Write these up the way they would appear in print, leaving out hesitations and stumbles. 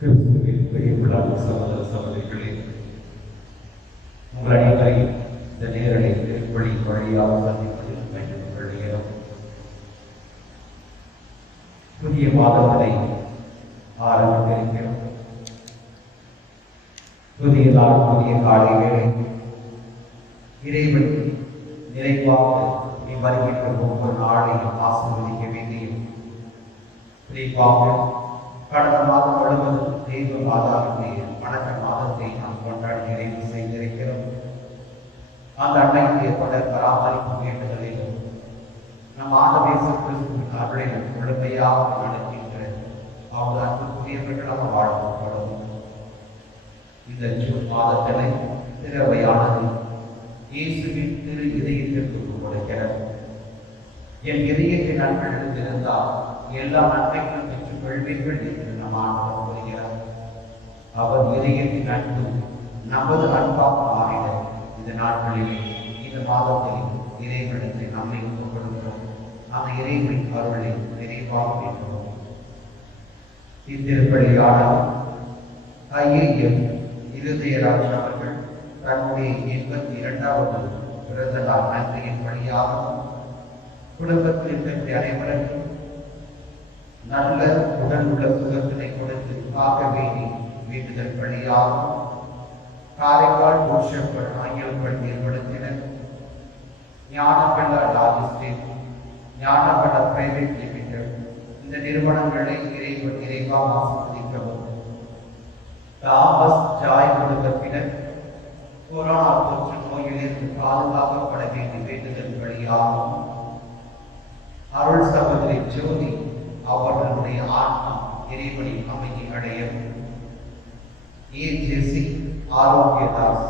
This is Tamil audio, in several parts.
கிறிஸ்துவின் பிரியப்படாத சகோதர சகோதரிகளே, உங்கள் அனைவரையும் இந்த நேரலை திருப்பலி வழியாக சந்திப்பதில் மகிழ்ச்சி கொள்கிறோம். புதிய மாதங்களை ஆரம்பித்திருக்கிறோம். புதிய நாள், புதிய காலை வேளை இறைவன் நிறைவாக வருகின்ற ஒவ்வொரு நாளையும் ஆசீர்வதிக்க வேண்டியும் குறிப்பாக கடந்த மாதம் முழுவதும் தெய்வ மாதாவினுடைய வணக்க மாதத்தை நாம் கொண்டாடி நிறைவு செய்திருக்கிறோம். அந்த அன்னைக்கு பல பராமரிப்பு வேண்டுதலையும் நம் ஆண்டவர் கிறிஸ்துவின் அருளையும் முழுமையாக நடக்கின்ற அவங்க அன்புக்குரியவர்களாக வாழ்க்கப்படும். இந்த ஜூன் மாதத்திலே திறவையானது இயேசுவின் திரு இதயத்திற்கு கொடுக்கிறது. என் இதயத்தின் நன்மை இருந்தால் எல்லா நன்மைகளும் பெற்றுக் கொள்வீர்கள் என்று நம் ஆண்டவர் கூறுகிறார். அவர் இதயத்தின் அன்பு நமது அன்பாக மாறிட இந்த நாட்களிலே இந்த மாதத்தில் இறைவனுக்கு நம்மை கொடுக்கிறோம். அந்த இறைவன் அருளை நிறைவாக வேண்டும். இத்திருப்பலியாளர் ஐஏஎம் இருதயராஜ் அவர்கள் தன்னுடைய 82வது பிறந்த நாள் நன்றியின் வழியாக குடும்பத்தில் பெற்ற அனைவருக்கும் நல்ல உடல் உள்ள சுகத்தினை கொடுத்து காக்க வேண்டி வேண்டுதல் வழியாக காரைக்கால் போஷப்பர் ஆகியோர்கள் நிறுவனத்தினர் ஞானபல லாஜிஸ்டிக், ஞானபல பிரைவேட் லிமிடெட் இந்த நிறுவனங்களை இறைவாக ஆசீர்வதிக்கவும். தாமஸ் ஜாய் குடும்பத்தினர் கொரோனா தொற்று நோயிலிருந்து பாதுகாக்கப்பட வேண்டிய வேண்டுதல் வழியாகவும் அருள் சகோதரி ஜோதி அவர்களுடைய ஆன்மா இறைவனின் அமைதி அடையவும். ஏஜேசி ஆரோக்கியதாஸ்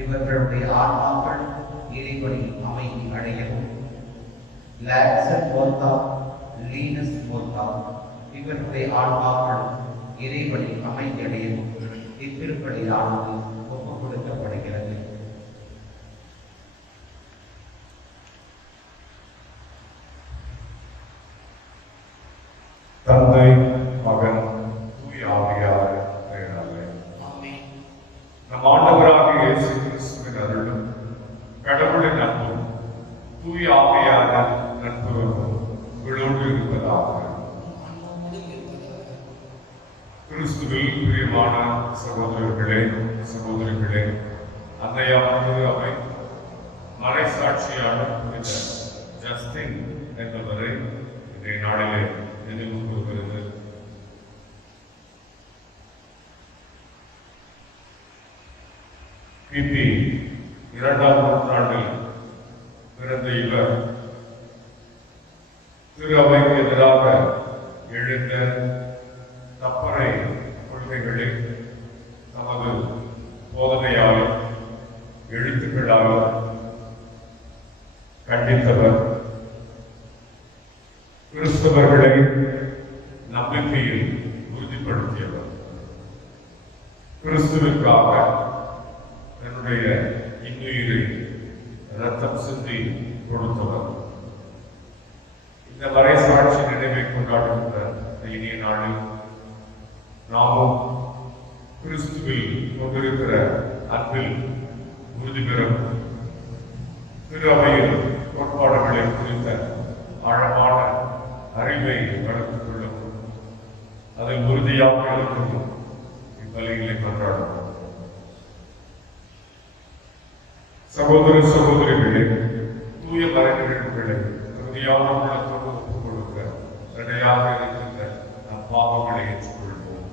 இவர்களுடைய ஆன்மாக்கள் இறைவனின் அமைதி அடையவும். லாக்சன் மோத்தா, லீனஸ் மோத்தா இவர்களுடைய ஆன்மாக்கள் இறைவனின் அமைதி அடையவும் இத்திருப்பலியானது ஒப்புக் கொடுக்கப்படுகிறது. தந்தை, மகன், தூய ஆவியார் பெயராலே ஆமென். நம் ஆண்டவராகிய இயேசு கிறிஸ்துவின் அருளும் கடவுளின் அன்பும் தூய ஆவியார் நட்புறவும் உங்களோடு இருப்பதாக. கிறிஸ்துவில் பிரியமான சகோதரர்களே, சகோதரிகளே, அன்னையாவது அவை மறைசாட்சியாளர் புனித ஜஸ்டின் என்பவரை இன்றைய நாளிலே நினைவு கூறுகிறது. கிபி 2ஆம் நூற்றாண்டில் பிறந்த இவர் திரு அவைக்கு எதிராக எழுந்த தப்பறை கொள்கைகளை தமது போதனையாலும் எழுத்துக்களாலும் கண்டித்தவர். கிறிஸ்தவர்களை நம்பிக்கையில் உறுதிப்படுத்தியவர். கிறிஸ்துவுக்காக தன்னுடைய இன்னுயிரை ரத்தம் சிந்தி கொடுத்தவர். இந்த மறைசாட்சி நினைவை கொண்டாடுகின்ற இனிய நாளில் நாமும் கிறிஸ்துவில் கொண்டிருக்கிற அன்பில் உறுதி பெறும் திரு அவையில் கோட்பாடுகளை குறித்த ஆழமான அறிவை வளர்த்துக் கொள்ளவும் அதில் உறுதியாக இருக்கவும் இப்பலிகளை கொண்டாடும். சகோதர சகோதரிகளே, தூய மறைநிகழ்வுகளை உறுதியான உள்ளத்தோடு ஒப்புக் கொடுக்க தடையாக இருக்கின்ற நம் பாவங்களை ஏற்றுக்கொள்வோம்.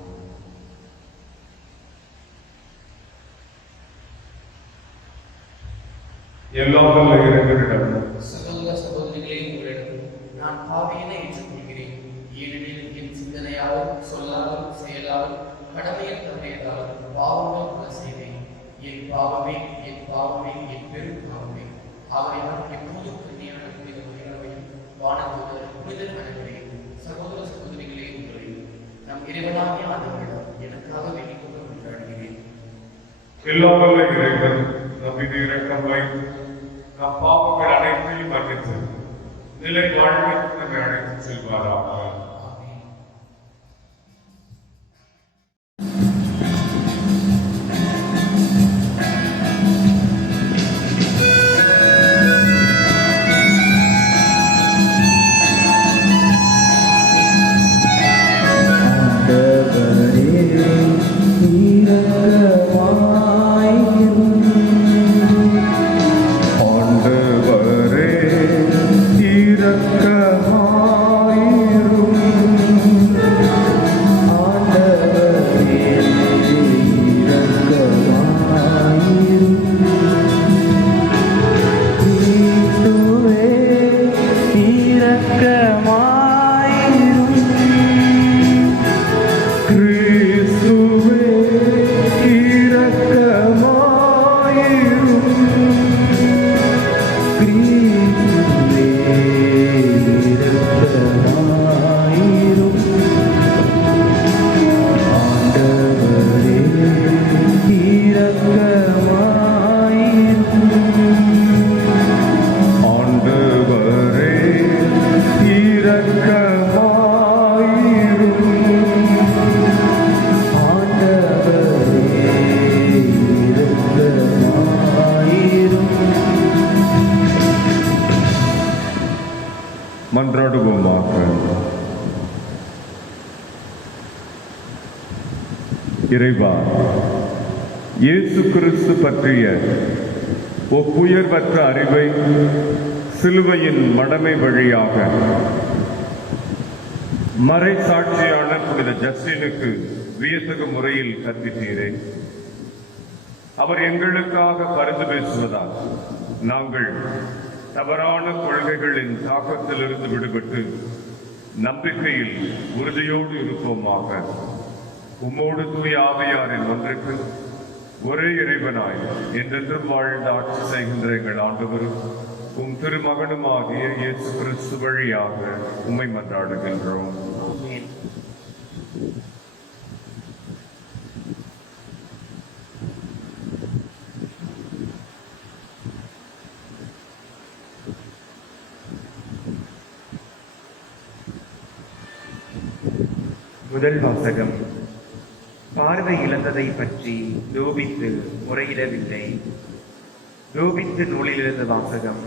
எல்லாம் வல்ல இறைவனிடம் சகோதர சகோதரிகளே, உங்களிடம் நான் பாவியனை ஏற்றுக்கொள்கிறேன். ஏனெனில் என் சிந்தனையாலும் சொல்லாலும் செயலாலும் கடமையில் தவறியதாலும் பாவங்கள் பல செய்தேன். என் பாவமே, என் பாவமே, என் பெரும் பாவமே. ஆகையால் எப்போதும் கண்ணியான புனித மரியாதையும் வானதூதர் புனிதர் அனைவரையும் சகோதர சகோதரிகளே, உங்களையும் நம் இறைவனாகிய ஆண்டவரிடம் எனக்காக வேண்டிக் கொண்டு கொண்டாடுகிறேன். எல்லாம் வல்ல இறைவன் நம் மீது இரக்கம் வைத்து நம் பாவங்கள் அனைத்தையும் மன்னித்து நிலை வாழ்விற்கு நம்மை அழைத்துச் செல்வாராக. இறைவா, இயேசு கிறிஸ்து பற்றிய ஒப்புயர்வற்ற அறிவை சிலுவையின் மடமை வழியாக மறை சாட்சியான புனித ஜஸ்டினுக்கு வியத்தகு முறையில் கற்பித்தீரே. அவர் எங்களுக்காக பரிந்து பேசுவதால் நாங்கள் தவறான கொள்கைகளின் தாக்கத்திலிருந்து விடுபட்டு நம்பிக்கையில் உறுதியோடு இருப்போமாக. உம்மோடு தூய ஆவியாரின் ஒன்றுக்கு ஒரே இறைவனாய் என்றென்றும் வாழ்ந்து ஆட்சி செய்கின்ற எங்கள் ஆண்டவரும் உம் திருமகனுமாகிய இயேசு கிறிஸ்து வழியாக உம்மை மன்றாடுகின்றோம். ஆமென். முதல் வாசகம். பார்வை இழந்ததை பற்றி லோபித்து முறையிடவில்லை. லோபித்து நூலிலிருந்து வாசகம்.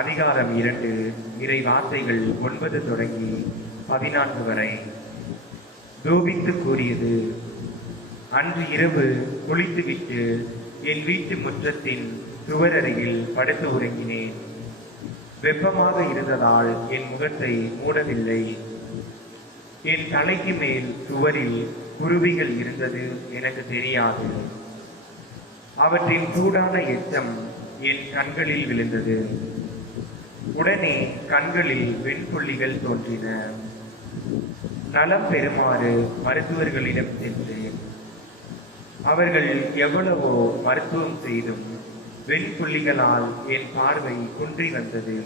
அதிகாரம் 2, இறை வார்த்தைகள் 9 தொடங்கி 14 வரை. லோபித்து கூறியது: அன்று இரவு குளித்துவிட்டு என் வீட்டு முற்றத்தின் சுவரறையில் படுத்து உறங்கினேன். வெப்பமாக இருந்ததால் என் முகத்தை மூடவில்லை. என் தலைக்கு மேல் சுவரில் குருவிகள் இருந்தது எனக்கு தெரியாது. அவற்றின் சூடான எச்சம் என் கண்களில் விழுந்தது. உடனே கண்களில் வெண்புள்ளிகள் தோன்றின. நலம் பெறுமாறு மருத்துவர்களிடம் சென்றேன். அவர்கள் எவ்வளவோ மருத்துவம் செய்தும் வெண்புள்ளிகளால் என் பார்வை குன்றி வந்தது.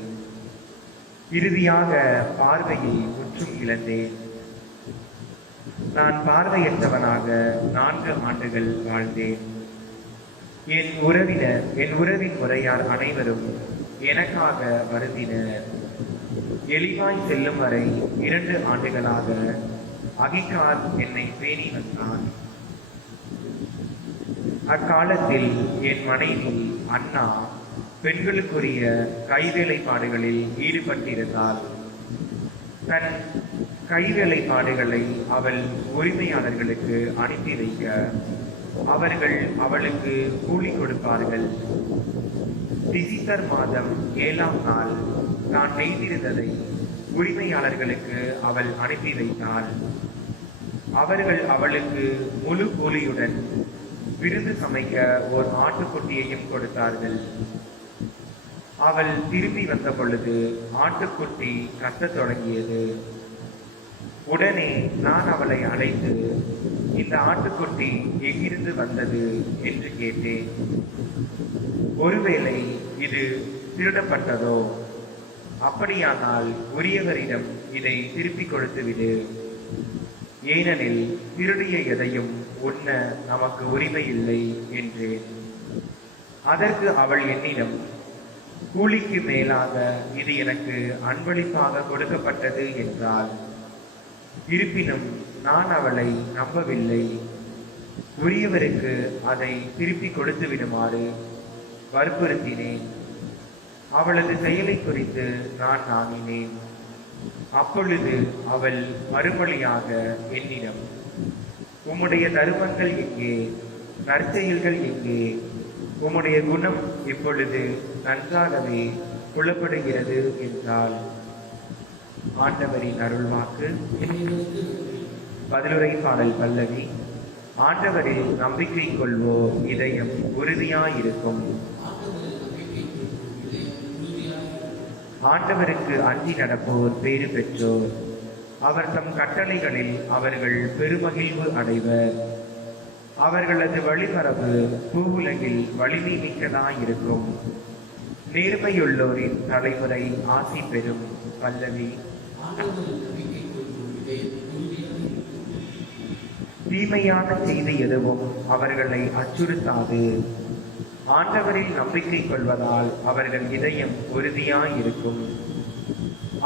இறுதியாக பார்வையை முற்றும் இழந்தேன். நான் பார்வையற்றவனாக 4 ஆண்டுகள் வாழ்ந்தேன். என் உறவின் முறையார் அனைவரும் எனக்காக வருந்தினர். எளிவாய் செல்லும் வரை 2 ஆண்டுகளாக அகிகார் என்னை பேணி வந்தான். அக்காலத்தில் என் மனைவி அண்ணா பெண்களுக்குரிய கைவேலைப்பாடுகளில் ஈடுபட்டிருந்தாள். தன் கைவேலைப்பாடுகளை அவள் உரிமையாளர்களுக்கு அனுப்பி வைக்க அவர்கள் அவளுக்கு கூலி கொடுப்பார்கள். டிசம்பர் மாதம் 7ஆம் நாள் நான் நெய்திருந்ததை உரிமையாளர்களுக்கு அவள் அனுப்பி வைத்தாள். அவர்கள் அவளுக்கு முழு கூலியுடன் விருந்து சமைக்க ஓர் ஆட்டுக்குட்டியையும் கொடுத்தார்கள். அவள் திரும்பி வந்த பொழுது ஆட்டுக்குட்டி கத்தத் தொடங்கியது. உடனே நான் அவளை அழைத்து, இந்த ஆட்டுக்குட்டி எங்கிருந்து வந்தது என்று கேட்டேன். ஒருவேளை இது திருடப்பட்டதோ? அப்படியானால் உரியவரிடம் இதை திருப்பிக் கொடுத்து விடு. ஏனெனில் திருடிய எதையும் உண்ண நமக்கு உரிமை இல்லை என்றேன். அதற்கு அவள் என்னிடம், கூலிக்கு மேலாக இது எனக்கு அன்பளிப்பாக கொடுக்கப்பட்டது என்றாள். இருப்பினும் நான் அவளை நம்பவில்லை. உரியவருக்கு அதை திருப்பி கொடுத்து விடுமாறு வற்புறுத்தினேன். அவளது செயலை குறித்து நான் நாணினேன். அப்பொழுது அவள் மறுமொழியாக என்னிடம், உம்முடைய தருமங்கள் எங்கே? நற்செயல்கள் எங்கே? உம்முடைய குணம் இப்பொழுது நன்றாகவே புலப்படுகிறது என்றாள். ஆண்டவரின் அருள்வாக்கு. பதிலுரை பாடல் பல்லவி. ஆண்டவரில் நம்பிக்கை கொள்வோர் இதயம் உறுதியாயிருக்கும். ஆண்டவருக்கு அஞ்சி நடப்போர் பேறு பெற்றோர். அவர் தம் கட்டளைகளில் அவர்கள் பெருமகிழ்வு அடைவர். அவர்களது வழிமரபு பூவுலகில் வலிமை மிக்கதாயிருக்கும். நேர்மையுள்ளோரின் தலைமுறை ஆசி பெறும். பல்லவி. தீமையான செய்தி எதுவும் அவர்களை அச்சுறுத்தாது. ஆண்டவரில் நம்பிக்கை கொள்வதால் அவர்கள் இதயம் உறுதியாயிருக்கும்.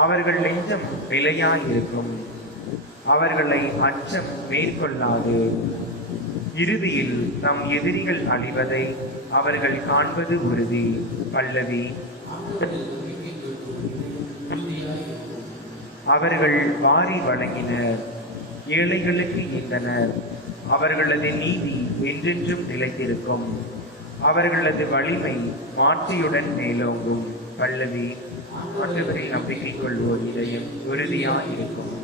அவர்கள் நெஞ்சம் நிலையாயிருக்கும். அவர்களை அச்சம் மேற்கொள்ளாது. இறுதியில் நம் எதிரிகள் அழிவதை அவர்கள் காண்பது உறுதி. பல்லவி. அவர்கள் வாரி வழங்கினர், ஏழைகளுக்கு ஈந்தனர், அவர்களது நீதி என்றென்றும் நிலைத்திருக்கும். அவர்களது வலிமை மாட்சியுடன் மேலோங்கும். பல்லவி. ஆண்டவரில் நம்பிக்கை கொள்வோர் இதயம் உறுதியாயிருக்கும்.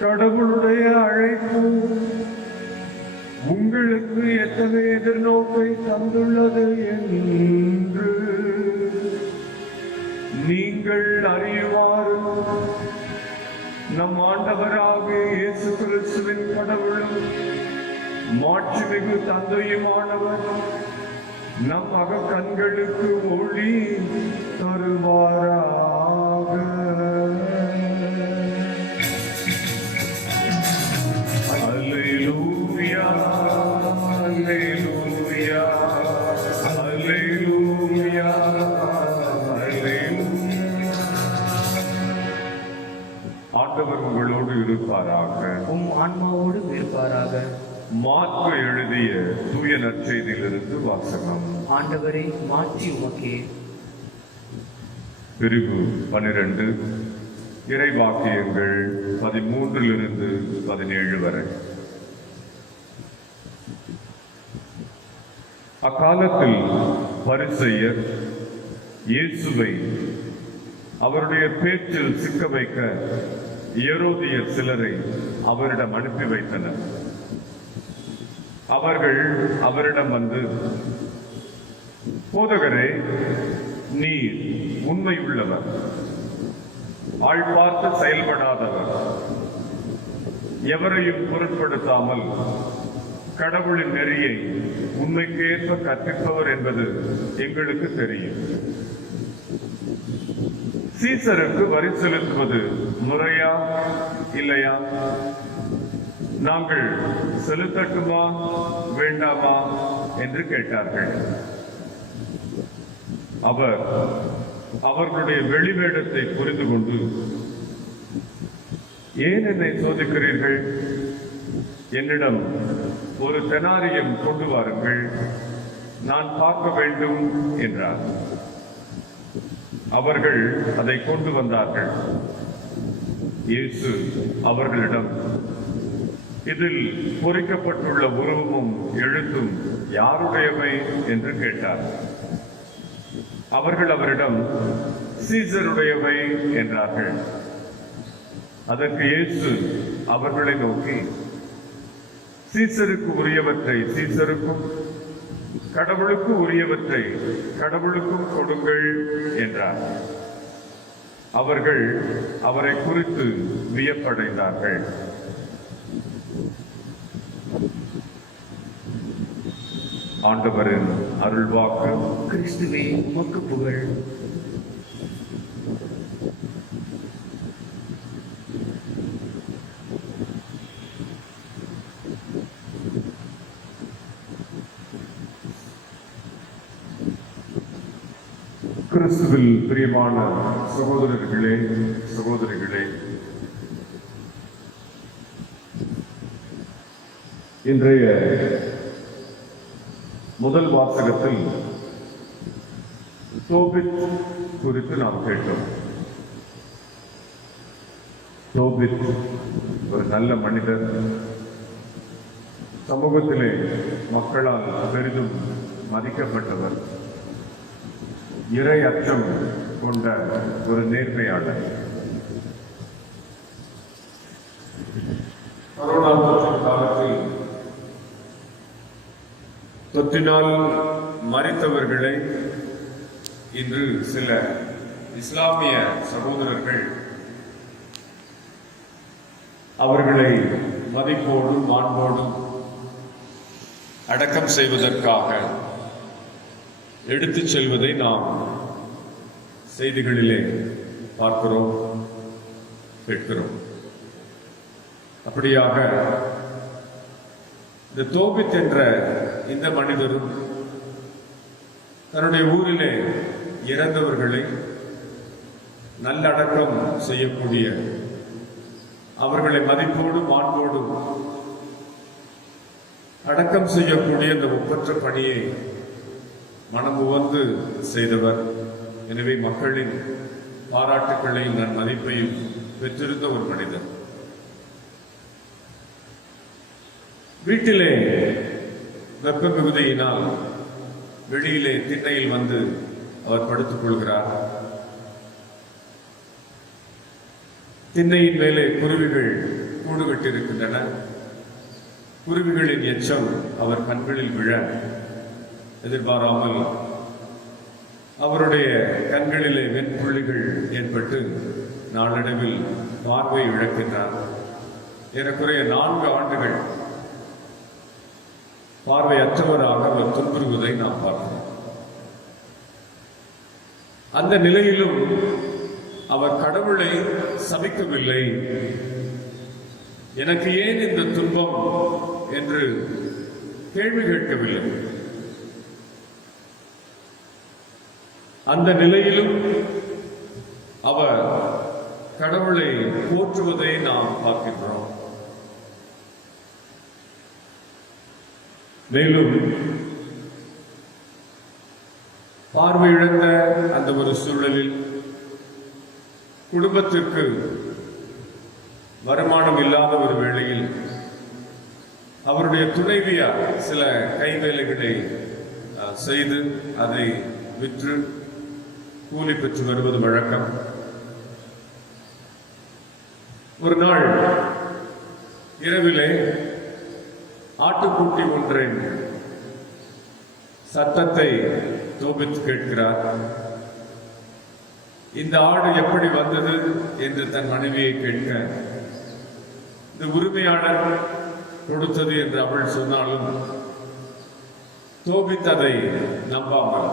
கடவுளுடைய அழைப்பு உங்களுக்கு எத்தகைய எதிர்நோக்கை தந்துள்ளது என்று நீங்கள் அறியுமாறு நம் ஆண்டவராகிய இயேசு கிறிஸ்துவின் கடவுளும் மாட்சிமிகு தந்தையுமானவர் நம் அகக்கண்களுக்கு ஒளி தருவாராக. Alleluia, Alleluia, Alleluia, Alleluia. ஆண்டவர் உங்களோடு இருப்பாராக. உம் ஆன்மாவோடு இருப்பாராக. மாற்கு எழுதிய தூய நற்செய்தியிலிருந்து வாசகம். ஆண்டவரை மாற்றி உமக்கே. பிரிவு 12 இறைவாக்கியங்கள் 13 17 வரை. அக்காலத்தில் பரிசேயர் இயேசுவை அவருடைய பேச்சில் சிக்க வைக்க ஏரோதியர் சிலரை அவரிடம் அனுப்பி வைத்தனர். அவர்கள் அவரிடம் வந்து, போதகரே, நீர் உண்மை உள்ளவர், ஆள் பார்த்து செயல்படாதவர், எவரையும் பொருட்படுத்தாமல் கடவுளின் நெறியை உண்மைக்கேற்ப கற்பிப்பவர் என்பது எங்களுக்கு தெரியும். சீசருக்கு வரி செலுத்துவது முறையா இல்லையா? நாங்கள் செலுத்தட்டுமா வேண்டாமா என்று கேட்டார்கள். அவர் அவர்களுடைய வெளிவேடத்தை புரிந்து கொண்டு, ஏன் என்னை சோதிக்கிறீர்கள்? என்னிடம் ஒரு தெனாரியம் கொண்டு வாருங்கள், நான் பார்க்க வேண்டும் என்றார். அவர்கள் அதை கொண்டு வந்தார்கள். இயேசு அவர்களிடம், இதில் பொறிக்கப்பட்டுள்ள உருவமும் எழுத்தும் யாருடையவை என்று கேட்டார். அவர்கள் அவரிடம், சீசருடையவை என்றார்கள். அதற்கு இயேசு அவர்களை நோக்கி, சீசருக்கு உரியவற்றை சீசருக்கும், கடவுளுக்கு உரியவற்றை கடவுளுக்கும் கொடுங்கள் என்றார். அவர்கள் அவரை குறித்து வியப்படைந்தார்கள். ஆண்டவரின் அருள்வாக்கு. கிறிஸ்துவே உமக்கு புகழ். கிறிஸ்துவில் பிரியமான சகோதரர்களே, சகோதரிகளே, இன்றைய முதல் வாசகத்தில் தோபித் குறித்து நாம் கேட்டோம். தோபித் ஒரு நல்ல மனிதர், சமூகத்திலே மக்களால் பெரிதும் மதிக்கப்பட்டவர், இறை அச்சம் கொண்ட ஒரு நேர்மையாளர். கொரோனா தொற்று காலத்தில் தொற்றினால் மரித்தவர்களை இன்று சில இஸ்லாமிய சகோதரர்கள் அவர்களை மதிப்போடும் மாண்போடும் அடக்கம் செய்வதற்காக எடுத்துச் செல்வதை நாம் செய்திகளிலே பார்க்கிறோம், கேட்கிறோம். அப்படியாக இந்த தோபித் என்ற இந்த மனிதரும் தன்னுடைய ஊரிலே இறந்தவர்களை நல்லடக்கம் செய்யக்கூடிய, அவர்களை மதிப்போடும் மாண்போடும் அடக்கம் செய்யக்கூடிய இந்த ஒப்பற்ற பணியை மனமுவந்து செய்தவர். எனவே மக்களின் பாராட்டுக்களையும் நன் மதிப்பையும் பெற்றிருந்த ஒரு மனிதர். வீட்டிலே வெப்ப மிகுதியினால் வெளியிலே திண்ணையில் வந்து அவர் படுத்துக் கொள்கிறார். திண்ணையின் மேலே குருவிகள் கூடு கட்டியிருக்கின்றன. குருவிகளின் எச்சம் அவர் கண்களில் விழ எதிர்பாராமல் அவருடைய கண்களிலே வெண்புள்ளிகள் ஏற்பட்டு நாளடைவில் பார்வை இழக்கின்றார். ஏறக்குறைய 4 ஆண்டுகள் பார்வையற்றவராக அவர் துன்புறுவதை நாம் பார்க்கிறோம். அந்த நிலையிலும் அவர் கடவுளை சபிக்கவில்லை. எனக்கு ஏன் இந்த துன்பம் என்று கேள்வி கேட்கவில்லை. அந்த நிலையிலும் அவர் கடவுளை போற்றுவதை நாம் பார்க்கின்றோம். மேலும் பார்வையிழந்த அந்த ஒரு சூழலில் குடும்பத்திற்கு வருமானம் இல்லாத ஒரு வேளையில் அவருடைய துணைவியார் சில கைவேலைகளை செய்து அதை விற்று கூலி பெற்று வருவது வழக்கம். ஒரு நாள் இரவிலே ஆட்டுக்குட்டி ஒன்றின் சத்தத்தை தோபித் கேட்கிறார். இந்த ஆடு எப்படி வந்தது என்று தன் மனைவியை கேட்க, இந்த உரிமையாளர் கொடுத்தது என்று அவள் சொன்னாலும் தோபித் அதை நம்பாமல்,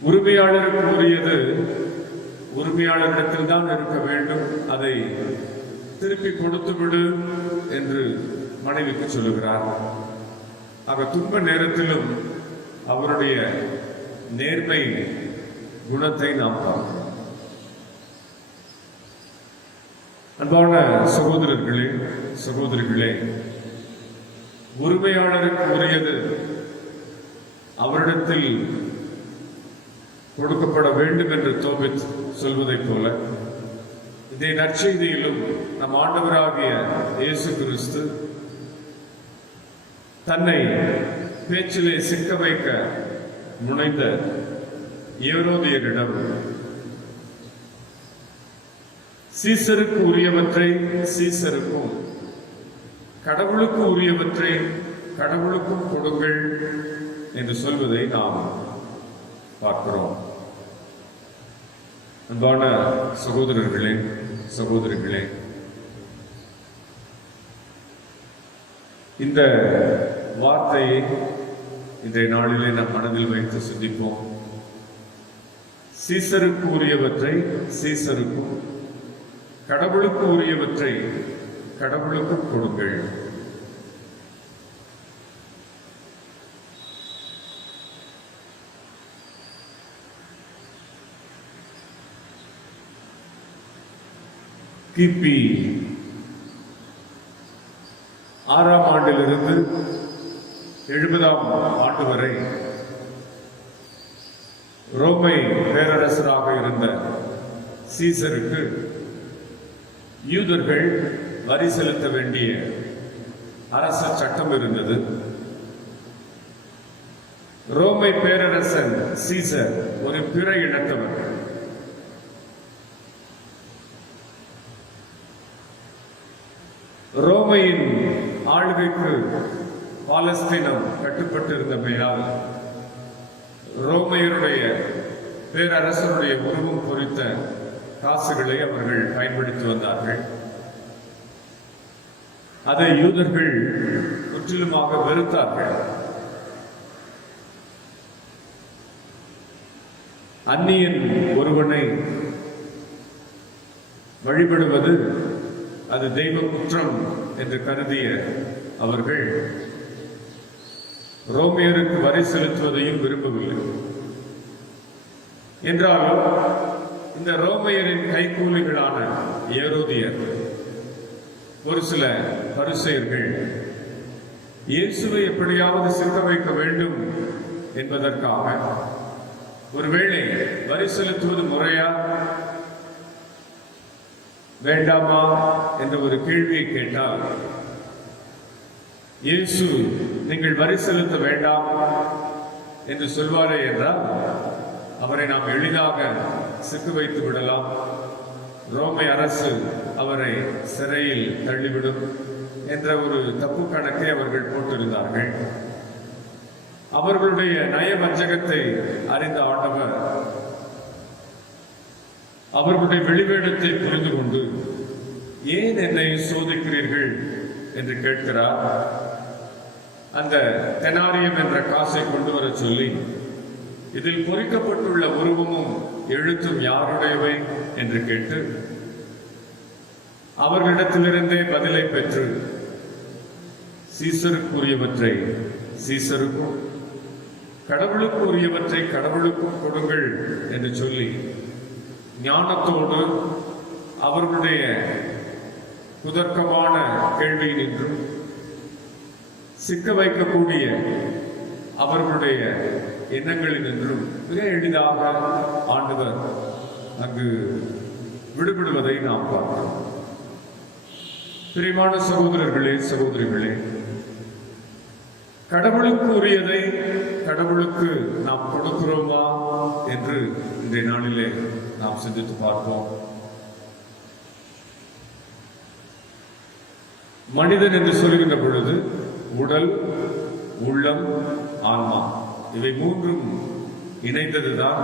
உரிமையாளருக்கு உரியது உரிமையாளரிடத்தில் தான் இருக்க வேண்டும், அதை திருப்பி கொடுத்து விடு என்று மனைவிக்கு சொல்லுகிறார். ஆக துன்ப நேரத்திலும் அவருடைய நேர்மை குணத்தை நாம் பார்க்கிறோம். அன்பான சகோதரர்களே, சகோதரிகளே, உரிமையாளருக்கு உரியது அவரிடத்தில் கொடுக்கப்பட வேண்டும் என்று தோபித் சொல்வதைப் போல, இதை நற்செய்தியிலும் நம் ஆண்டவராகிய இயேசு கிறிஸ்து தன்னை பேச்சிலே சிக்க வைக்க முனைந்த ஏரோதியரிடம் சீசருக்கு உரியவற்றை சீசருக்கும், கடவுளுக்கு உரியவற்றை கடவுளுக்கும் கொடுங்கள் என்று சொல்வதை நாம் பார்க்கிறோம். அன்பான சகோதரர்களே, சகோதரிகளே, இந்த வார்த்தையை இன்றைய நாளிலே நம் மனதில் வைத்து சிந்திப்போம். சீசருக்கு உரியவற்றை சீசருக்கும், கடவுளுக்கு உரியவற்றை கடவுளுக்கும் கொடுங்கள். கிபி 6ஆம் ஆண்டிலிருந்து 70ஆம் ஆண்டு வரை ரோமை பேரரசராக இருந்த சீசருக்கு யூதர்கள் வரி செலுத்த வேண்டிய அரச சட்டம் இருந்தது. ரோமை பேரரசன் சீசர் ஒரு பிற இனத்தவர். ரோமையின் ஆளுகைக்கு பாலஸ்தீனம் கட்டுப்பட்டிருந்தமையால் ரோமையருடைய பேரரசருடைய உருவம் பொறித்த காசுகளை அவர்கள் பயன்படுத்தி வந்தார்கள். அதை யூதர்கள் முற்றிலுமாக வெறுத்தார்கள். அந்நியன் ஒருவனை வழிபடுவது அது தெய்வ குற்றம் என்று கருதிய அவர்கள் ரோமியருக்கு வரி செலுத்துவதையும் விரும்பவில்லை. என்றாலும் இந்த ரோமையரின் கைக்கூலிகளான ஏரோதியர், ஒரு சில பரிசேயர்கள் இயேசுவை எப்படியாவது சிக்க வைக்க வேண்டும் என்பதற்காக ஒருவேளை வரி செலுத்துவது முறையா வேண்டாமா என்ற ஒரு கேள்வியை கேட்டால், இயேசு நீங்கள் வரி செலுத்த வேண்டாம் என்று சொல்வாரே என்றால் அவரை நாம் எளிதாக சிக்க வைத்து விடலாம், ரோமை அரசு அவரை சிறையில் தள்ளிவிடும் என்ற ஒரு தப்பு கணக்கை அவர்கள் போட்டிருந்தார்கள். அவர்களுடைய நய வஞ்சகத்தை அறிந்த ஆண்டவர் அவர்களுடைய வெளிவேடத்தை புரிந்து கொண்டு, ஏன் என்னை சோதிக்கிறீர்கள் என்று கேட்கிறார். அந்த தெனாரியம் என்ற காசை கொண்டு வர சொல்லி, இதில் பொறிக்கப்பட்டுள்ள உருவமும் எழுத்தும் யாருடையவை என்று கேட்டு அவர்களிடத்திலிருந்தே பதிலை பெற்று, சீசருக்குரியவற்றை சீசருக்கும் கடவுளுக்கு உரியவற்றை கடவுளுக்கும் கொடுங்கள் என்று சொல்லி ஞானத்தோடு அவர்களுடைய குதர்க்கமான கேள்வியினின்றும் சிக்க வைக்கக்கூடிய அவர்களுடைய எண்ணங்களினின்றும் மிக எளிதாக ஆண்டவர் அங்கு விடுபடுவதை நாம் பார்க்கிறோம். பிரியமான சகோதரர்களே, சகோதரிகளே, கடவுளுக்கு உரியதை கடவுளுக்கு நாம் கொடுக்கிறோமா என்று இன்றைய நாளிலே நாம் சிந்தித்து பார்ப்போம். மனிதன் என்று சொல்கின்ற பொழுது உடல், உள்ளம், ஆன்மா இவை மூன்றும் இணைந்ததுதான்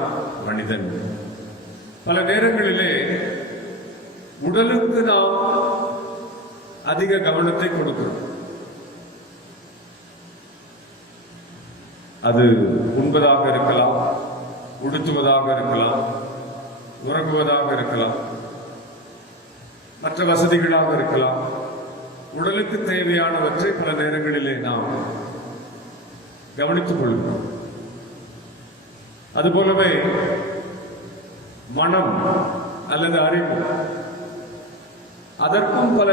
மனிதன். பல நேரங்களிலே உடலுக்கு நாம் அதிக கவனத்தை கொடுக்கிறோம். அது உண்பதாக இருக்கலாம், உடுத்துவதாக இருக்கலாம், உறங்குவதாக இருக்கலாம், மற்ற வசதிகளாக இருக்கலாம். உடலுக்கு தேவையானவற்றை பல நேரங்களிலே நாம் கவனித்துக் கொள்கிறோம். அதுபோலவே மனம் அல்லது அறிவு, அதற்கும் பல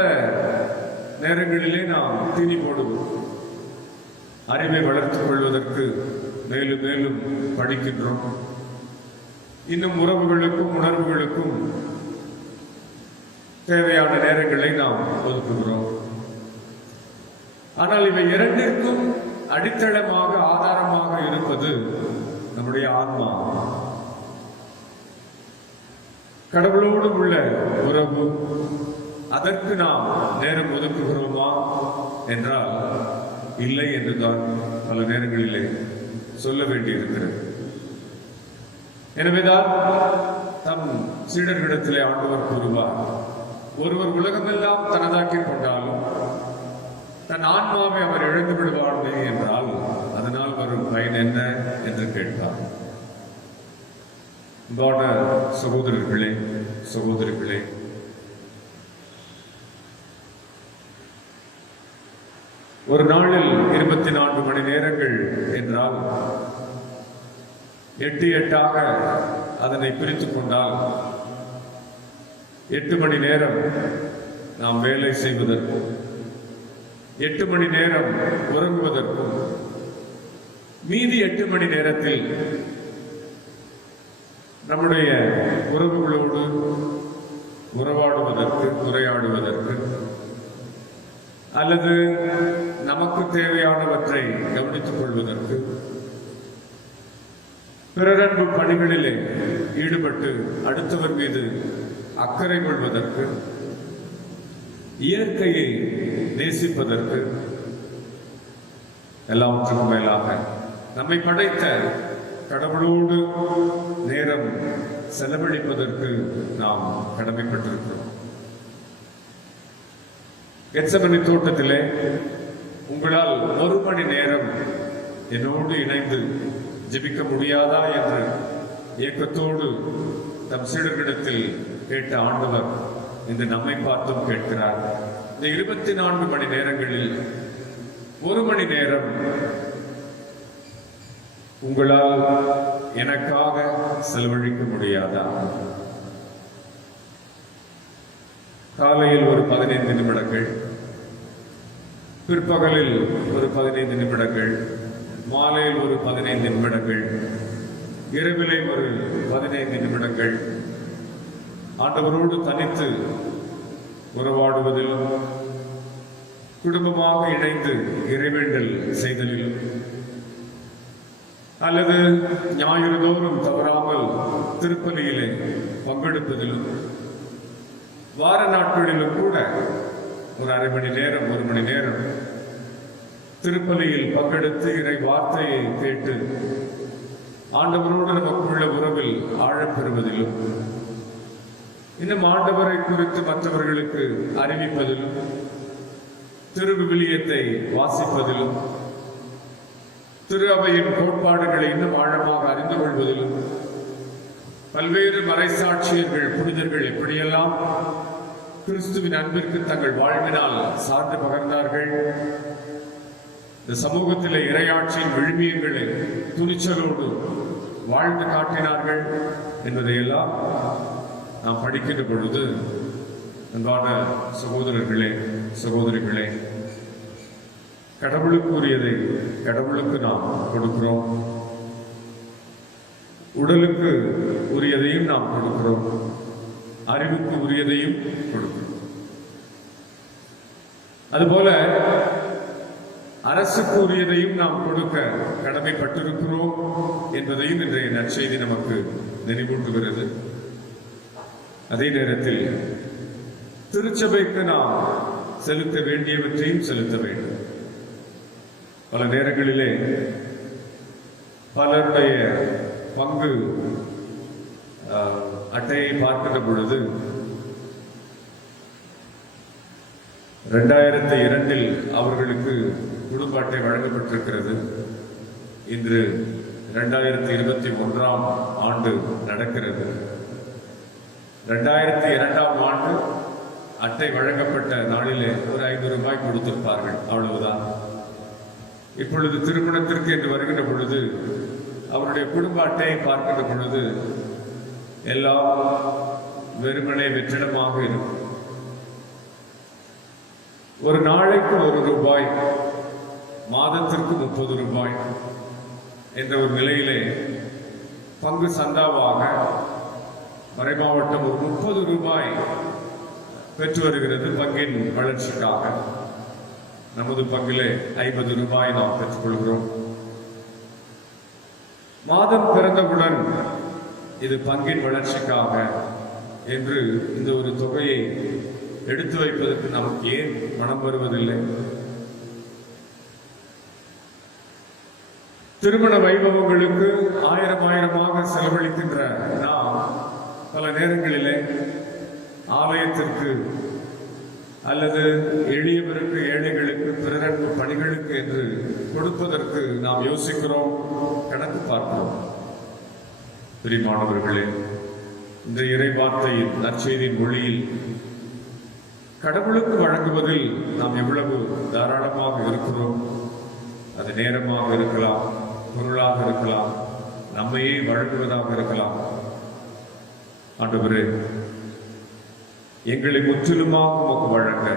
நேரங்களிலே நாம் தீனி போடுவோம். அறிவை வளர்த்துக் கொள்வதற்கு மேலும் மேலும் படிக்கின்றோம். இன்னும் உறவுகளுக்கும் உணர்வுகளுக்கும் தேவையான நேரங்களை நாம் ஒதுக்குகிறோம். ஆனால் இவை இரண்டிற்கும் அடித்தளமாக ஆதாரமாக இருப்பது நம்முடைய ஆன்மா. கடவுளோடு உள்ள உறவு, அதற்கு நாம் நேரம் ஒதுக்குகிறோமா என்றால் இல்லை என்றுதான் பல நேரங்களிலே சொல்ல வேண்டியிருக்கிறது. எனவேதான் தம் சீடர்களிடத்திலே ஆண்டவர் கூறுவார், ஒருவர் உலகமெல்லாம் தனதாக்கிக் கொண்டாலும் தன் ஆன்மாவை அவர் இழந்து விடுவார்களே என்றால் அதனால் வரும் பயன் என்ன என்று கேட்பார். சகோதரர்களே, சகோதரிகளே, ஒரு நாளில் 24 மணி நேரங்கள் என்றால் 8 அதனை பிரித்துக் கொண்டால் 8 மணி நேரம் நாம் வேலை செய்வதற்கும் 8 மணி நேரம் உறங்குவதற்கும் மீதி 8 மணி நேரத்தில் நம்முடைய உறவுகளோடு உறவாடுவதற்கு, உரையாடுவதற்கு அல்லது நமக்கு தேவையானவற்றை கவனித்துக் கொள்வதற்கு, பிறரன்பு பணிகளிலே ஈடுபட்டு அடுத்தவர் மீது அக்கறை கொள்வதற்கு, இயற்கையை நேசிப்பதற்கு, எல்லாவற்றுக்கும் மேலாக நம்மை படைத்த கடவுளோடு நேரம் செலவழிப்பதற்கு நாம் கடமைப்பட்டிருக்கிறோம். கெத்செமனே தோட்டத்திலே உங்களால் 1 மணி நேரம் என்னோடு இணைந்து ஜெபிக்க முடியாதா என்று ஏக்கத்தோடு தம் சீடர்களிடத்தில் கேட்ட ஆண்டவர் இன்று நம்மை பார்த்தும் கேட்கிறார். இந்த 24 மணி நேரங்களில் 1 மணி நேரம் உங்களால் எனக்காக செலவழிக்க முடியாதா? காலையில் ஒரு 15 நிமிடங்கள், பிற்பகலில் ஒரு 15 நிமிடங்கள், மாலையில் ஒரு 15 நிமிடங்கள், இரவிலே ஒரு 15 நிமிடங்கள் ஆண்டவரோடு தனித்து உறவாடுவதிலும் குடும்பமாக இணைந்து இறைவேண்டல் செய்தலிலும் அல்லது ஞாயிறு தோறும் தவறாமல் திருப்பலியிலே பங்கெடுப்பதிலும் வார நாட்களிலும் கூட ஒரு அரை மணி நேரம் 1 மணி நேரம் திருப்பலியில் பங்கெடுத்து இறை வார்த்தையை கேட்டு ஆண்டவரோடு நமக்குள்ள உறவில் ஆழப்பெறுவதிலும் இன்னும் ஆண்டவரை குறித்து மற்றவர்களுக்கு அறிவிப்பதிலும் திருவிவிலியத்தை வாசிப்பதிலும் திரு அவையின் கோட்பாடுகளை இன்னும் ஆழமாக அறிந்து கொள்வதிலும் பல்வேறு மறைசாட்சியர்கள் புனிதர்கள் எப்படியெல்லாம் கிறிஸ்துவின் அன்பிற்கு தங்கள் வாழ்வினால் சார்ந்து பகர்ந்தார்கள், இந்த சமூகத்திலே இறையாட்சியின் விழுமியங்களை துணிச்சலோடு வாழ்ந்து காட்டினார்கள் என்பதையெல்லாம் நாம் படிக்கின்ற பொழுது அன்பான சகோதரர்களே சகோதரிகளே, கடவுளுக்கு உரியதை கடவுளுக்கு நாம் கொடுக்கிறோம், உடலுக்கு உரியதையும் நாம் கொடுக்கிறோம், அறிவுக்கு உரியதையும் கொடுக்கிறோம். அதுபோல அரசுக்கு உரியதையும் நாம் கொடுக்க கடமைப்பட்டிருக்கிறோம் என்பதையும் இன்றைய நற்செய்தி நமக்கு நினைவூட்டுகிறது. அதே நேரத்தில் திருச்சபைக்கு நாம் செலுத்த வேண்டியவற்றையும் செலுத்த வேண்டும். பல நேரங்களிலே பலருடைய பங்கு அட்டையை பார்க்கின்ற பொழுது 2002 அவர்களுக்கு குடும்ப அட்டை வழங்கப்பட்டிருக்கிறது. இன்று 2021 ஆண்டு நடக்கிறது. 2002 ஆண்டு அட்டை வழங்கப்பட்ட நாளிலே ஒரு 5 ரூபாய் கொடுத்திருப்பார்கள், அவ்வளவுதான். இப்பொழுது திருமணத்திற்கு என்று வருகின்ற பொழுது அவருடைய குடும்ப அட்டையை பார்க்கின்ற பொழுது எல்லாம் வெறுமனே வெற்றிடமாக இருக்கும். ஒரு நாளைக்கு 1 ரூபாய், மாதத்திற்கு 30 ரூபாய் என்ற ஒரு நிலையிலே பங்கு சந்தாவாக மறைமாவட்டம் ஒரு 30 ரூபாய் பெற்று வருகிறது பங்கின் வளர்ச்சிக்காக. நமது பங்கிலே 50 ரூபாய் நாம் பெற்றுக்கொள்கிறோம். மாதம் பிறந்தவுடன் இது பங்கின் வளர்ச்சிக்காக என்று இந்த ஒரு தொகையை எடுத்து வைப்பதற்கு நமக்கு ஏன் மனம் வருவதில்லை? திருமண வைபவங்களுக்கு ஆயிரமாக செலவழிக்கின்ற நாம் பல நேரங்களிலே ஆலயத்திற்கு அல்லது எளியவருக்கு, ஏழைகளுக்கு, பிறருக்கு, பணிகளுக்கு என்று கொடுப்பதற்கு நாம் யோசிக்கிறோம், கணக்கு பார்க்கிறோம். பிரியமானவர்களே, இந்த இறை வார்த்தையின் நற்செய்தியின் மொழியில் கடவுளுக்கு வழங்குவதில் நாம் எவ்வளவு தாராளமாக இருக்கிறோம். அது நேரமாக இருக்கலாம், பொருளாக இருக்கலாம், நம்மையே வழங்குவதாக இருக்கலாம். ஆண்டவரே, எங்களை முற்றிலுமாக உமக்கு வழங்க,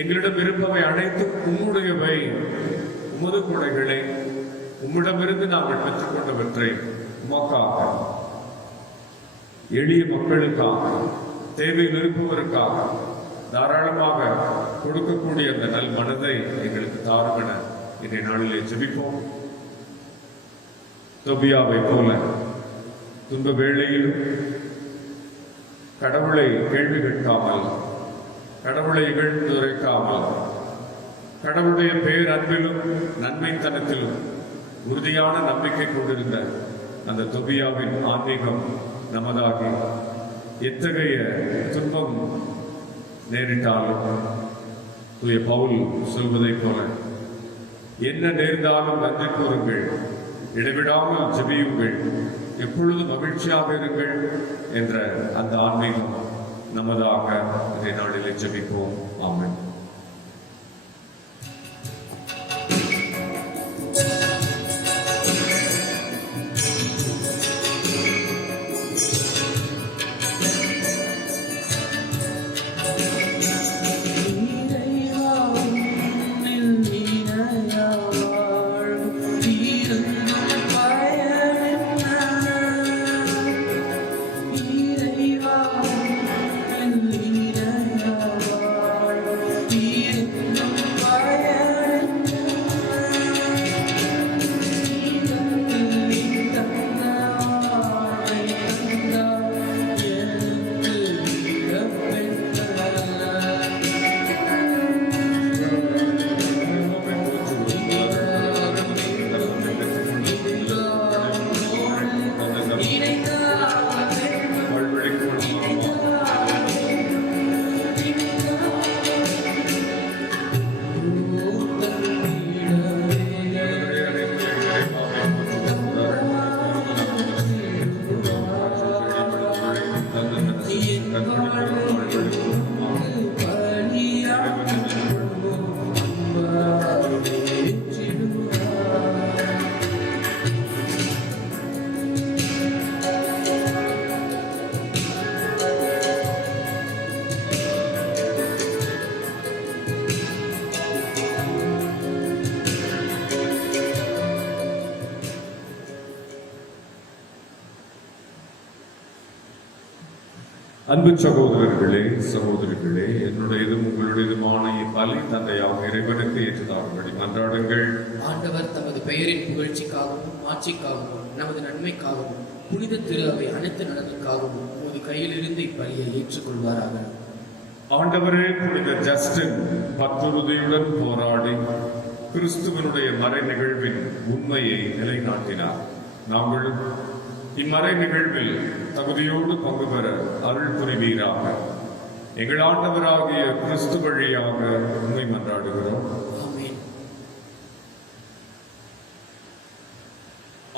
எங்களிடம் இருப்பவை அனைத்தும் உம்முடையவை, உமது கொடைகளை உம்மிடமிருந்து நாங்கள் பெற்றுக்கொண்டவற்றை உமக்காக, எளிய மக்களுக்காக, தேவையில் இருப்பவருக்காக தாராளமாக கொடுக்கக்கூடிய அந்த நல் மனதை எங்களுக்கு தாரும் என இன்றைய நாளிலே ஜெபிப்போம். தொபியாவை போல துன்ப வேளையிலும் கடவுளை கேள்வி கேட்காமல், கடவுளை இகழ்ந்துரைக்காமல், கடவுளுடைய பேர் அன்பிலும் நன்மைத்தனத்திலும் உறுதியான நம்பிக்கை கொண்டிருந்த அந்த தொபியாவின் ஆன்மீகம் நமதாகி எத்தகைய துன்பம் நேரிட்டாலும் தூய பவுல் சொல்வதைப் போல என்ன நேர்ந்தாலும் நன்றி கூறுங்கள், இடைவிடாமல் ஜெபியுங்கள், எப்பொழுது மகிழ்ச்சியாக இருங்கள் என்ற அந்த ஆன்மீகம் நமதாக இன்றைய நாளிலே ஜெபிப்போம். ஆமென். அன்பு சகோதரர்களே, சகோதரிகளே, என்னுடையதும் உங்களுடையதுமான இப்பலி தந்தையாக இறைவனுக்கு ஏற்றதாகும்படி மன்றாடுங்கள். ஆண்டவர் தமது பெயரின் புகழ்ச்சிக்காகவும் ஆட்சிக்காகவும் நமது நன்மைக்காகவும் புனித திரு அவை அனைத்து நலனுக்காகவும் உமது கையிலிருந்து இப்பலியை ஏற்றுக்கொள்வாராக. ஆண்டவரே, புனித ஜஸ்டின் பற்றுறுதியுடன் போராடி கிறிஸ்துவனுடைய மறை நிகழ்வின் உண்மையை நிலைநாட்டினார். நாங்களும் இம்மறை நிகழ்வில் தகுதியோடு பங்கு பெற அருள் புரிவீராக. எங்கள் ஆண்டவராகிய கிறிஸ்து வழியாக உண்மை மன்றாடுகிறோம்.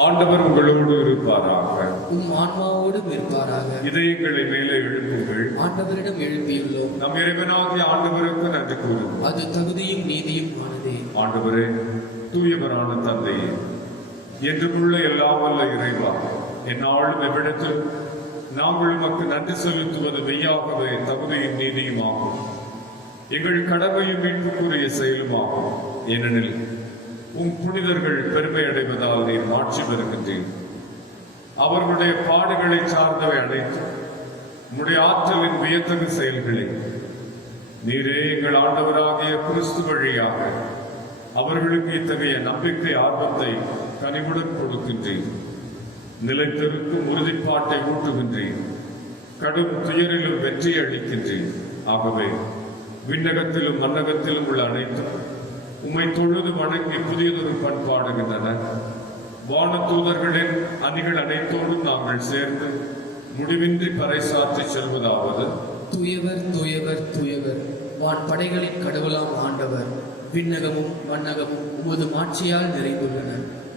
ஆண்டவர் உங்களோடு இருப்பாராக. ஆன்மாவோடு இருப்பாராக. இதயங்களை மேலே எழுப்புங்கள். ஆண்டவரிடம் எழுப்பியுள்ளோம். நம் இறைவனாகிய ஆண்டவருக்கு நன்றி கூறுவோம். அது தகுதியும் நீதியும் ஆனதே. ஆண்டவரே, தூயவரான தந்தையே, என்றுமுள்ள எல்லாம் வல்ல இறைவா, எந்நாளும் எவ்விடத்தில் நாங்கள் உமக்கு நன்றி செலுத்துவது மெய்யாகவே தகுதியும் நீதியுமாகும். எங்கள் கடமையும் மீட்புக்குரிய செயலுமாகும். ஏனெனில் புனிதர்கள் பெருமை அடைவதால் நீர் மாட்சி பெறுகின்றீர். அவர்களுடைய பாடுகளை சார்ந்தவை அனைத்து உம்முடைய ஆற்றலின் வியத்தகு செயல்களை நீரே எங்கள் ஆண்டவராகிய கிறிஸ்து வழியாக அவர்களுக்கு இத்தகைய நம்பிக்கை ஆர்வத்தை கனிவுடன் கொடுக்கின்றீர். நிலைத்திருக்கும் உறுதிப்பாட்டை ஊட்டுகின்றீர். கடும் துயரிலும் வெற்றி அளிக்கின்றீர். ஆகவே விண்ணகத்திலும் மன்னகத்திலும் உள்ள அனைத்தும் உம்மை தொழுது வணங்கி புதியதொரு பண்பாடுகின்றன. வான தூதர்களின் அணிகள் அனைத்தோடும் நாங்கள் சேர்ந்து முடிவின்றி பறைசாற்றி செல்வதாவது: தூயவர் தூயவர் தூயவர், வான் படைகளின் கடவுளாம் ஆண்டவர். விண்ணகமும் மன்னகமும் உமது மாட்சியால் நிறைந்துள்ளன.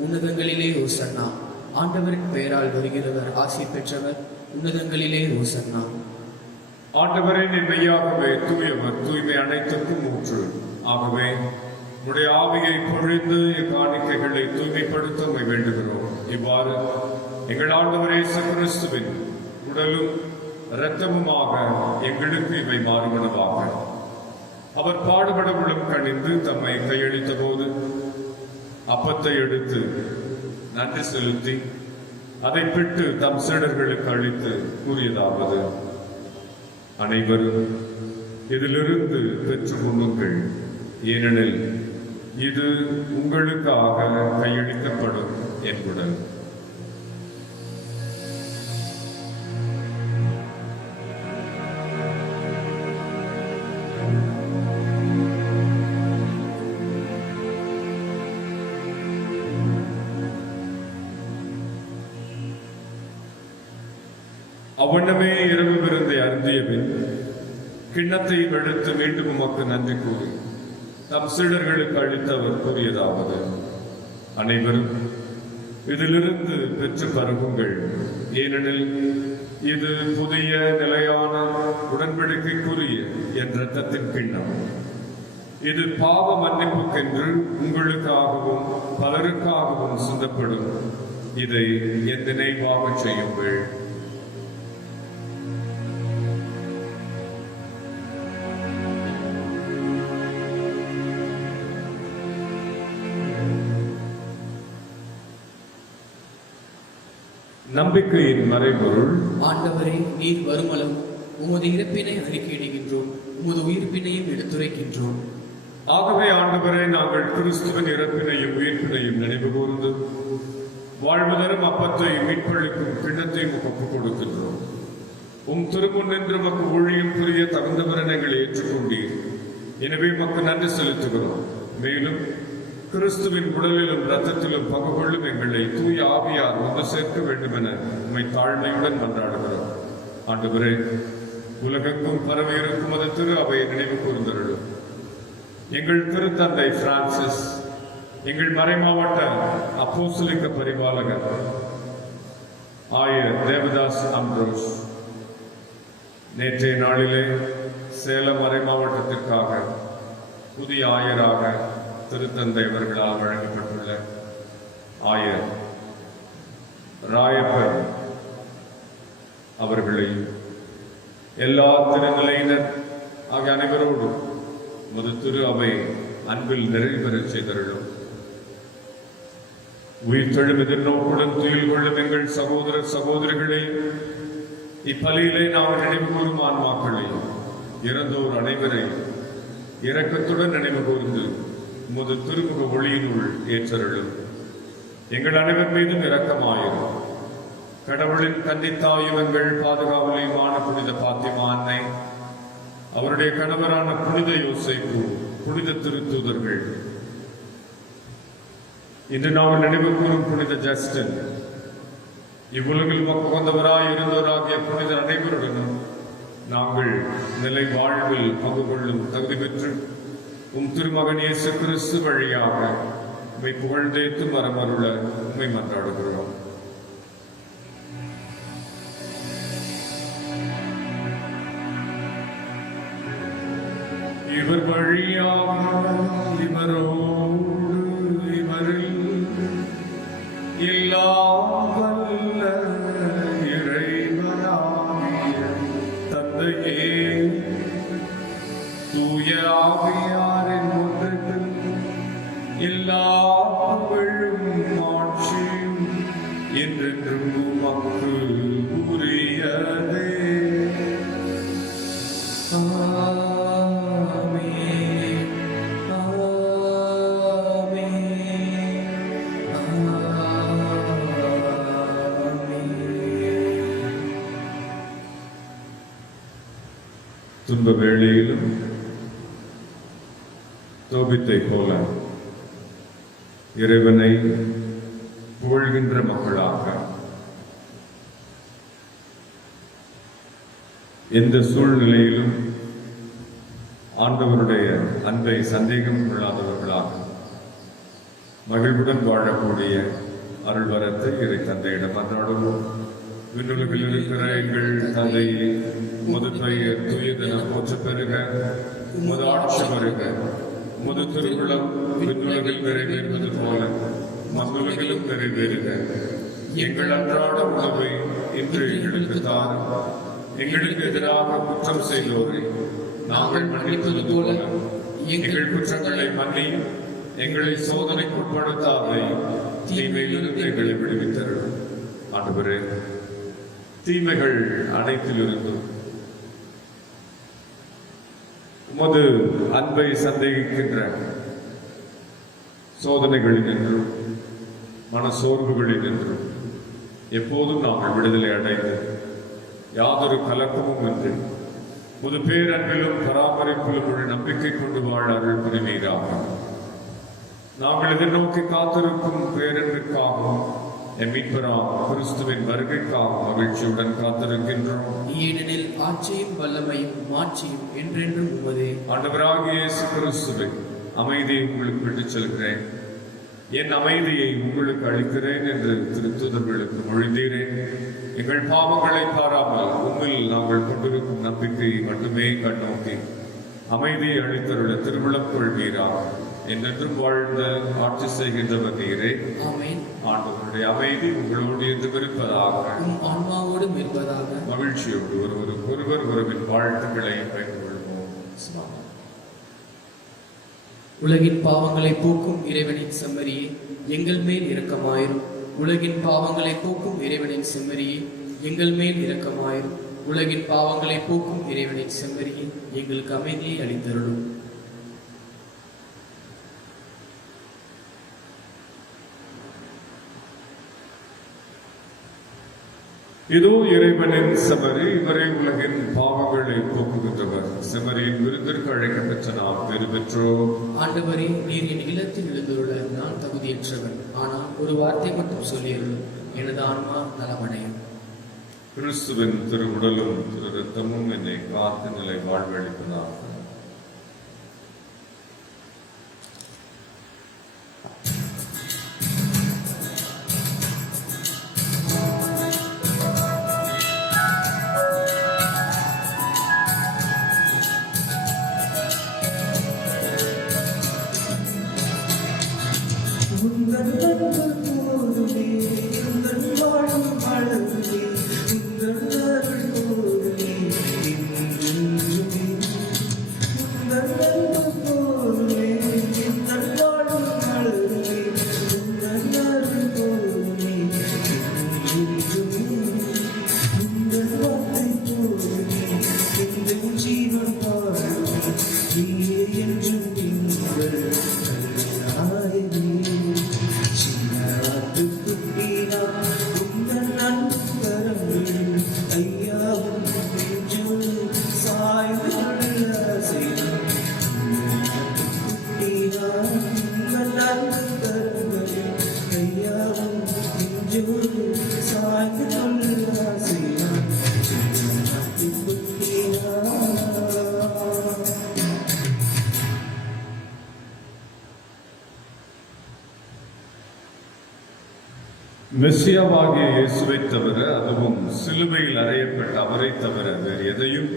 உன்னதங்களிலே ஓசன்னா. ஆண்டவரின் பெயரால் வருகிறவர் ஆசி பெற்றவர். உன்னதங்களிலே ஓசன்னா. ஆண்டவரின் மெய்யாகவே தூயவர், தூய்மை அனைத்துக்கும் ஊற்று. ஆகவே உடைய ஆவியை பொழிந்து இக்காணிக்கைகளை தூய்மைப்படுத்த வேண்டுகிறோம். இவ்வாறு எங்கள் ஆண்டவர் இயேசு கிறிஸ்துவின் உடலும் இரத்தமுமாக எங்களுக்கு இவை மாறுவனவாக. அவர் பாடுபடவுடன் கணிந்து தம்மை கையளித்த போது அப்பத்தை எடுத்து நன்றி செலுத்தி அதை பிட்டு தம் சீடர்களுக்கு அளித்து கூறியதாவது: அனைவரும் இதிலிருந்து பெற்று உண்ணுங்கள், ஏனெனில் இது உங்களுக்காக கையளிக்கப்படும் என்புடன். அவ்வண்ணமே இரவு விருந்தை அருந்திய பின் கிண்ணத்தை எடுத்து மீண்டும் உமக்கு நன்றி கூறி தம் சீடர்களுக்கு அளித்து அவர் கூறியதாவது: அனைவரும் இதிலிருந்து பெற்று பருகுங்கள், ஏனெனில் இது புதிய நிலையான உடன்படிக்கைக்குரிய என் இரத்தத்தின் கிண்ணம். இது பாவ மன்னிப்புக்கென்று உங்களுக்காகவும் பலருக்காகவும் சிந்தப்படும். இதை என் நினைவாக செய்யுங்கள். நம்பிக்கையின் மறைபொருள்: ஆண்டவரே, நீர் வருமளவு உமது இறப்பினை அறிக்கையிடுகின்றோம், உமது உயிர்ப்பினையும் எடுத்துரைக்கின்றோம். ஆகவே ஆண்டவரே, நாங்கள் கிறிஸ்துவின் இறப்பினையும் உயிர்ப்பினையும் நினைவு கூர்ந்து வாழ்வு தரும் அப்பத்தை மீட்பளிக்கும் கிண்ணத்தையும் ஒப்புக் கொடுக்கின்றோம். திருமுன் நின்று மக்கு ஊழியம் புரிய தகுந்தவரை எங்களை ஏற்றுக்கொண்டீர். எனவே மக்கு நன்றி செலுத்துகிறோம். மேலும் கிறிஸ்துவின் உடலிலும் இரத்தத்திலும் பங்கு கொள்ளும் எங்களை தூய ஆவியார் ஒன்று சேர்க்க வேண்டும் என உம்மை தாழ்மையுடன் மன்றாடுகிறோம். ஆண்டவரே, உலகெங்கும் பரவி இருக்கும் அது திரு அவையை நினைவு கூர்ந்தருளும். எங்கள் திருத்தந்தை பிரான்சிஸ், எங்கள் மறைமாவட்ட அப்போஸ்தலிக்க பரிபாலகர் ஆயர் தேவதாஸ் அம்ப்ரோஸ் நேற்றைய நாளிலே சேலம் மறை மாவட்டத்திற்காக புதிய ஆயராக திருத்தந்தை அவர்களால் வழங்கப்பட்டுள்ள ஆயர் ராயப்பர் அவர்களையும் எல்லா திருநிலையினர் ஆகிய அனைவரோடும் மது திரு அவை அன்பில் நிறைவேறச் செய்தருளும். உயிர்த்தெழும் எதிர்நோக்குடன் துயில் கொள்ளும் எங்கள் சகோதர சகோதரிகளை இப்பலியிலே நாம் நினைவு கூறும் ஆன்மாக்களையும் இறந்தோர் அனைவரையும் இரக்கத்துடன் நினைவு கூர்ந்து உமது திருமுக ஒளியினுள் ஏற்றருளும். எங்கள் அனைவர் மீதும் இரக்கமாயிரும். கடவுளின் கன்னித்தாயும் எங்கள் பாதுகாவலையுமான புனித பாத்திமா அன்னை, அவருடைய கணவரான புனித யோசேப்பு, புனித திருத்தூதர்கள், இன்று நாம் நினைவு கூறும் புனித ஜஸ்டின், இவ்வுலகில் உகந்தவராய் இருந்தவராகிய புனித அனைவருடனும் நாங்கள் நிலை வாழ்வில் பங்கு கொள்ளும் தகுதி பெற்று திருமகன் இயேசு கிறிஸ்து வழியாக உம்மை புகழ்ந்தேத்து மரமருள உம்மை மன்றாடுகிறோம். இவர் வழியாக இவரோடு இவரில் இல்லாமல்ல இறைவனாகிய தந்தையே, தூய ஆவியாரின் ஒன்றில் எல்லா புகழும் ஆட்சியும் என்றென்றும் உமக்கு உரியதே. துன்ப வேளையிலும் தோபித்தை போல இறைவனை புகழ்கின்ற மக்களாக எந்த சூழ்நிலையிலும் ஆண்டவருடைய அன்பை சந்தேகம் கொள்ளாதவர்களாக மகிழ்வுடன் வாழக்கூடிய அருள்வரத்தை இறை தந்தையிடம் மன்றாடுவோம். விண்ணுலகில் இருக்கிற எங்கள் தந்தை, உமது பெயர் தூயதென போற்ற பெறுக, உமது ஆட்சி வருக, உமது திருவுளம் விண்ணுலகில் நிறைவேறுவது போல மண்ணுலகிலும் நிறைவேறுக. எங்கள் அன்றாட உணவை இன்று எங்களுக்கு தாரும். எங்களுக்கு எதிராக குற்றம் செய்தோரை நாங்கள் மன்னிப்பது போல எங்கள் குற்றங்களை மன்னியும். எங்களை சோதனைக்குட்படுத்தாதை, தீமையிலிருந்து எங்களை விடுவித்தருளும். ஆண்டவரே, தீமைகள் அனைத்திலிருந்தும் உமது அன்பை சந்தேகிக்கின்ற சோதனைகளில் நின்றும் மனசோர்வுகளில் நின்றும் எப்போதும் நாங்கள் விடுதலை அடைந்து யாதொரு கலக்கமும் இன்றி முது பேரன்பிலும் பராமரிப்பிலும் ஒரு நம்பிக்கை கொண்டு வாழ அருள் புரிவீராக. நாங்கள் எதிர்நோக்கி காத்திருக்கும் பேரன்பிற்காகவும் என் மீட்பராம் கிறிஸ்துவின் வருகைக்காக மகிழ்ச்சியுடன் காத்திருக்கின்றோம். ஏனெனில் ஆட்சியும் வல்லமையும் மாட்சியும் என்றென்றும் உமதே. ஆண்டவராகிய இயேசு கிறிஸ்துவே, அமைதியை உங்களுக்கு விட்டுச் செல்கிறேன், என் அமைதியை உங்களுக்கு அளிக்கிறேன் என்று திருத்தூதர்களுக்கு மொழிந்தீரேன். எங்கள் பாவங்களை பாராமல் உண்மையில் நாங்கள் கொண்டிருக்கும் நம்பிக்கையை மட்டுமே கண்ணோக்கி அமைதியை அளித்தருள திருவிழம் கொள்வீராக. என்றென்றும் வாழ்ந்த ஆட்சி செய்கின்றவர் நீரே. ஆமென். ஆண்டவருடைய அமைதி உங்களோடு என்றும் இருப்பதாக. உம் ஆன்மாவோடும் இருப்பதாக. மகிழ்ச்சியோடு ஒருவர் உறவின் வாழ்த்துக்களை பகிர்ந்துகொள்வோம். உலகின் பாவங்களை போக்கும் இறைவனின் செம்மறியே, எங்கள் மேல் இரக்கமாயிரும். உலகின் பாவங்களை போக்கும் இறைவனின் செம்மறியே, எங்கள் மேல் இரக்கமாயிரும். உலகின் பாவங்களை போக்கும் இறைவனின் செம்மறியே, எங்களுக்கு அமைதியை அளித்தருளும். இதோ இறைவனின் செம்மறி, இவரை உலகின் பாவங்களை போக்குகின்றவர். செம்மறியின் விருந்திற்கு அழைக்கப்பெற்ற நாம் பெரு பெற்றோம். ஆண்டவரே, நீர் என் இல்லத்தில் எழுந்துள்ள நான் தகுதியற்றவன், ஆனால் ஒரு வார்த்தை மட்டும் சொல்லியருளும், எனது ஆன்மா நலமடையும். கிறிஸ்துவின் திருவுடலும் திரு ரத்தமும் என்னை காத்து நிலை வாழ்வழிப்பதாக. மெசியாவாகிய இயேசுவை தவிர, அதுவும் சிலுவையில் அறையப்பட்ட அவரை தவிர வேறு எதையும்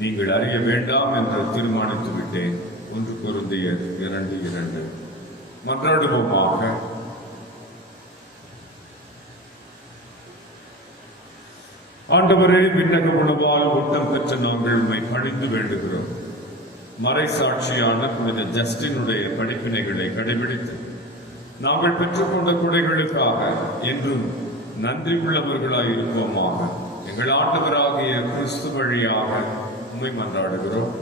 நீங்கள் அறிய வேண்டாம் என்று தீர்மானித்து விட்டேன். 1 கொரிந்தியர் 2:2. மன்றாடுவோமாக. ஆண்டவரே, விண்ணக உணவால் ஊட்டம் பெற்ற நாங்கள் உம்மை பணிந்து வேண்டுகிறோம். மறைசாட்சியான புனித ஜஸ்டினுடைய படிப்பினைகளை கடைபிடித்து நாங்கள் பெற்றுக்கொண்ட கொடைகளுக்காக என்றும் நன்றி உள்ளவர்களாய் இருப்போமாக. எங்கள் ஆண்டவராகிய கிறிஸ்து வழியாக உம்மை மன்றாடுகிறோம்.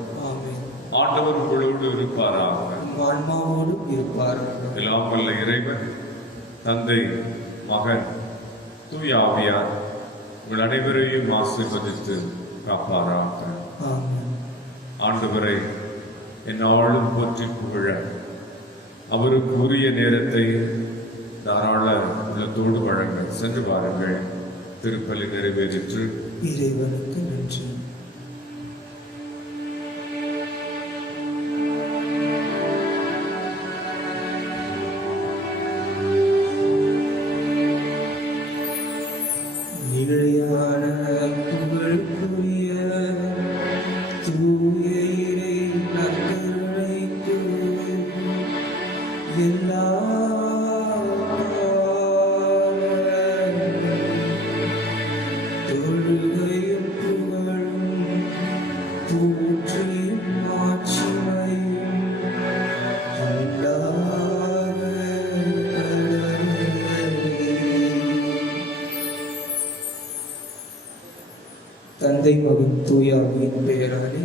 ஆண்டவர் உங்களோடு இருப்பாராக. எல்லாம் வல்ல இறைவன் தந்தை, மகன், தூய ஆவியார் உங்கள் அனைவரையும் ஆசீர்வதித்து காப்பாராக. ஆண்டவரை என்னாலும் போற்றி புகழ அவருக்கு உரிய நேரத்தை தாராள உள்ளத்தோடு வழங்க சென்று பாருங்கள். திருப்பலி நிறைவேறிற்று. இறைவனுக்கு நன்றி. தந்தை, மகன், தூய ஆவியின் பெயராலே